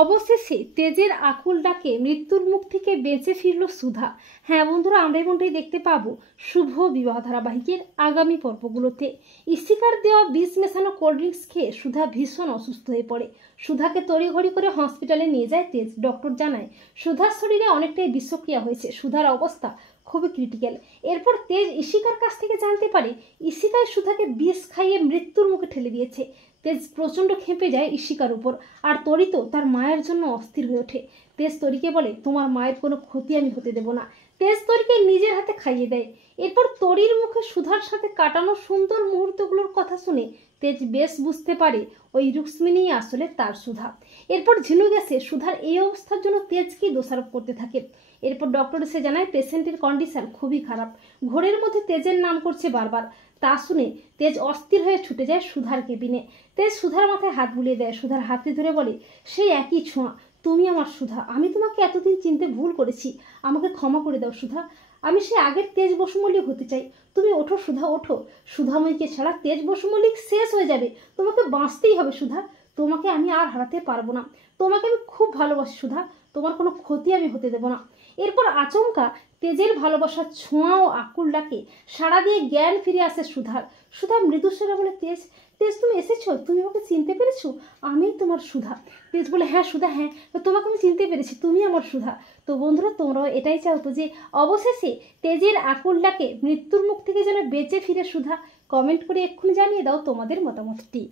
অবশেষে তেজের আকুল ডাকে মৃত্যুর মুখ থেকে বেঁচে ফিরল সুধা। হ্যাঁ বন্ধুরা, আমরা এমনটাই দেখতে পাবো শুভ বিবাহ ধারাবাহিকের আগামী পর্বগুলোতে। ইশিকার দেওয়া বিষ মেশানো কোল্ড ড্রিঙ্কস খেয়ে সুধা ভীষণ অসুস্থ হয়ে পড়ে। সুধাকে তড়িঘড়ি করে হসপিটালে নিয়ে যায় তেজ। ডক্টর জানায় সুধার শরীরে অনেকটাই বিষক্রিয়া হয়েছে, সুধার অবস্থা খুবই ক্রিটিক্যাল। এরপর তেজ ইশিকার কাছ থেকে জানতে পারে ইশিকাই সুধাকে বিষ খাইয়ে মৃত্যুর মুখে ঠেলে দিয়েছে। তেজ প্রচণ্ড খেপে যায় ইশিকার উপর, আর তরি তো তার মায়ের জন্য অস্থির হয়ে ওঠে। তেজ তরিকে বলে, তোমার মায়ের কোনো ক্ষতি আমি হতে দেব না। তেজ তরিকে নিজের হাতে খাইয়ে দেয়। এরপর তরির মুখে সুধার সাথে কাটানো সুন্দর মুহূর্তগুলোর কথা শুনে তেজ বেশ বুঝতে পারে ওই রুক্মিণী আসলে তার সুধা। এরপর ঝিনুক এসে সুধার এই অবস্থার জন্য তেজকেই দোষারোপ করতে থাকে। এরপর ডক্টর এসে জানায় পেশেন্টের কন্ডিশন খুবই খারাপ, ঘোরের মধ্যে তেজের নাম করছে বারবার। তা শুনে তেজ অস্থির হয়ে ছুটে যায় সুধার কেবিনে। তেজ সুধার মাথায় হাত বুলিয়ে দেয়, সুধার হাতে ধরে বলে, সেই একই ছোঁয়া, তুমি আমার সুধা। আমি তোমাকে এতদিন চিনতে ভুল করেছি, আমাকে ক্ষমা করে দাও সুধা। আমি সে আগের তেজ বসু মল্লিক হতে চাই। তুমি ওঠো সুধা, ওঠো। সুধাময়ীকে ছাড়া তেজ বসু মল্লিক শেষ হয়ে যাবে, তোমাকে বাঁচতেই হবে সুধা। তোমাকে আমি আর হারাতে পারবো না। তোমাকে আমি খুব ভালোবাসি সুধা, তোমার কোনো ক্ষতি আমি হতে দেব না। এরপর আচমকা তেজের ভালোবাসার ছোঁয়া ও আকুল ডাকে সাড়া দিয়ে জ্ঞান ফিরে আসে সুধার। সুধা মৃদুস্বরে বলে, তেজ, তেজ তুমি এসেছো, তুমি আমাকে চিনতে পেরেছো? আমি তোমার সুধা। তেজ বলে, হ্যাঁ সুধা, হ্যাঁ তোমাকে আমি চিনতে পেরেছি, তুমি আমার সুধা। তো বন্ধুরা, তোমরাও এটাই চাও তো যে অবশেষে তেজের আকুল ডাকে মৃত্যুর মুখ থেকে যেন বেঁচে ফিরে সুধা? কমেন্ট করে এক্ষুনি জানিয়ে দাও তোমাদের মতামতটি।